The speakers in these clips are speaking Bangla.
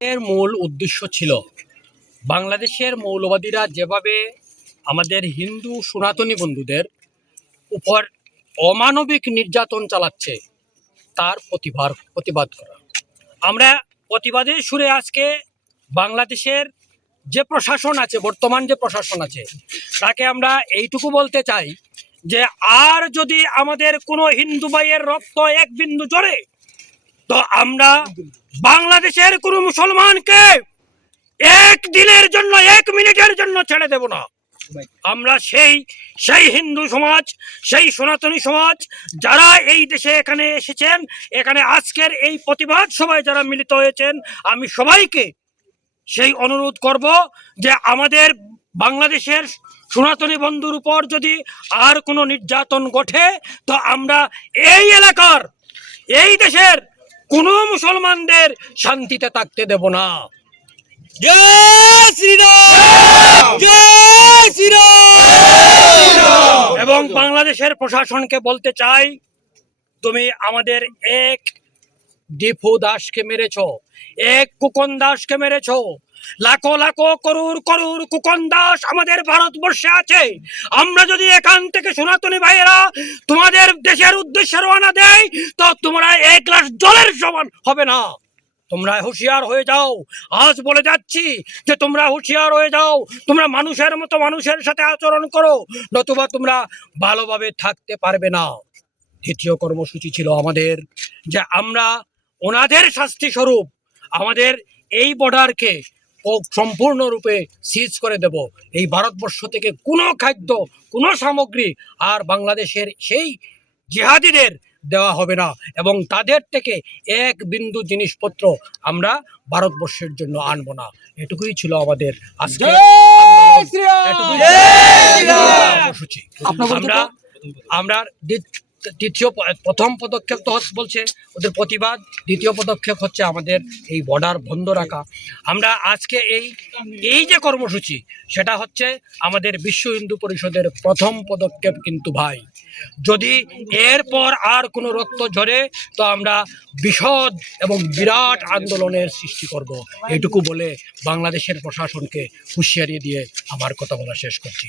এর মূল উদ্দেশ্য ছিল বাংলাদেশের মৌলবাদীরা যেভাবে আমাদের হিন্দু সনাতনী বন্ধুদের উপর অমানবিক নির্যাতন চালাচ্ছে তার প্রতিবাদ করা। আমরা প্রতিবাদের সুরে আজকে বাংলাদেশের যে প্রশাসন আছে, বর্তমান যে প্রশাসন আছে, তাকে আমরা এইটুকু বলতে চাই যে আর যদি আমাদের কোনো হিন্দু ভাইয়ের রক্ত এক বিন্দু ঝরে তো আমরা বাংলাদেশের কোনো মুসলমানকে এক দিনের জন্য, এক মিনিটের জন্য ছেড়ে দেব না। আমরা সেই হিন্দু সমাজ, সেই সনাতনী সমাজ যারা এই দেশে এখানে এসেছেন, এখানে আজকের এই প্রতিবাদ সভায় যারা মিলিত হয়েছেন, আমি সবাইকে সেই অনুরোধ করব যে আমাদের বাংলাদেশের সনাতনী বন্ধুর উপর যদি আর কোনো নির্যাতন ঘটে তো আমরা এই এলাকার, এই দেশের কোনো মুসলমানদের শান্তিতে থাকতে দেব না। জয় শ্রীরাম, জয় শ্রীরাম। এবং বাংলাদেশের প্রশাসনকে বলতে চাই, তুমি আমাদের এক দীপু দাসকে মেরেছ, এক কুকন দাসকে মেরেছ, লাখো লাখো করুর করুর কুকন দাস আমাদের ভারতবর্ষে আছে। আমরা যদি এখান থেকে সনাতনী ভাইয়েরা তোমাদের দেশের উদ্দেশ্যে রওনা দেয় তো তোমরা এক গ্লাস জলের সমান হবে না। তোমরা হুঁশিয়ার হয়ে যাও। আজ বলে যাচ্ছি যে তোমরা হুঁশিয়ার হয়ে যাও, তোমরা মানুষের মতো মানুষের সাথে আচরণ করো, নতুবা তোমরা ভালোভাবে থাকতে পারবে না। দ্বিতীয় কর্মসূচি ছিল আমাদের যে আমরা ওনাদের শাস্তি স্বরূপ আমাদের এই বর্ডারকে সম্পূর্ণরূপে সিজ করে দেব। এই ভারতবর্ষ থেকে কোনো খাদ্য, কোনো সামগ্রী আর বাংলাদেশের সেই জিহাদিদের দেওয়া হবে না, এবং তাদের থেকে এক বিন্দু জিনিসপত্র আমরা ভারতবর্ষের জন্য আনবো না। এটুকুই ছিল আমাদের আজকে কর্মসূচি। আমরা প্রথম পদক্ষেপ তো বলছে ওদের প্রতিবাদ, দ্বিতীয় পদক্ষেপ হচ্ছে আমাদের এই বর্ডার বন্ধ রাখা। আমরা আজকে এই যে কর্মসূচি, সেটা হচ্ছে আমাদের বিশ্ব হিন্দু পরিষদের প্রথম পদক্ষেপ। কিন্তু ভাই, যদি এরপর আর কোনো রক্ত ঝরে তো আমরা বিশদ এবং বিরাট আন্দোলনের সৃষ্টি করব। এটুকু বলে বাংলাদেশের প্রশাসনকে হুঁশিয়ারি দিয়ে আমার কথা বলা শেষ করছি।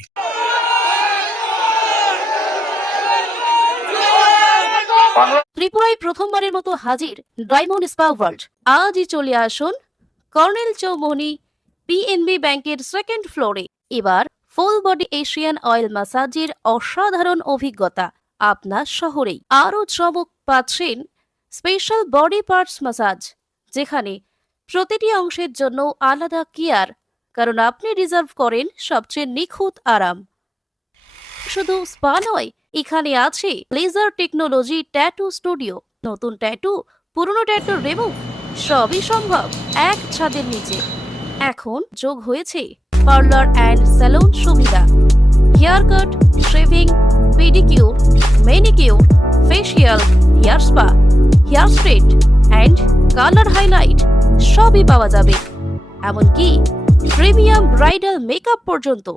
ত্রিপুরায় প্রথমবারের মতো হাজির ডায়মন্ড স্পা ওয়ার্ল্ড। আজই চলে আসুন কর্নেল চৌমনি পিএনবি ব্যাংকের সেকেন্ড ফ্লোরে। এবার ফুল বডি এশিয়ান অয়েল ম্যাসাজের অসাধারণ অভিজ্ঞতা আপনার শহরেই। আরও চমক পাচ্ছেন স্পেশাল বডি পার্টস ম্যাসাজ, যেখানে প্রতিটি অংশের জন্য আলাদা কেয়ার, কারণ আপনি রিজার্ভ করেন সবচেয়ে নিখুঁত আরাম। শুধু স্পা নয়, এখানে আছে লেজার টেকনোলজি ট্যাটু স্টুডিও। নতুন ট্যাটু, পুরনো ট্যাটু রিমুভ, সবই সম্ভব এক ছাদের নিচে। এখন যোগ হয়েছে পার্লার অ্যান্ড স্যালুন সুবিধা। Haircut, shaving, pedicure, manicure, facial, hair spa, hair straight and colour highlight সবই পাওয়া যাবে, এমনকি প্রিমিয়াম ব্রাইডাল মেকআপ পর্যন্ত।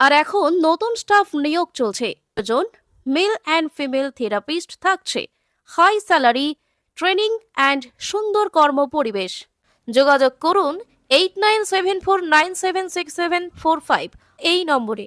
আর এখন নতুন স্টাফ নিয়োগ চলছে। প্রয়োজন মেল অ্যান্ড ফিমেল থেরাপিস্ট থাকছে। হাই স্যালারি, ট্রেনিং অ্যান্ড সুন্দর কর্ম পরিবেশ। যোগাযোগ করুন 8974976745 এই নম্বরে।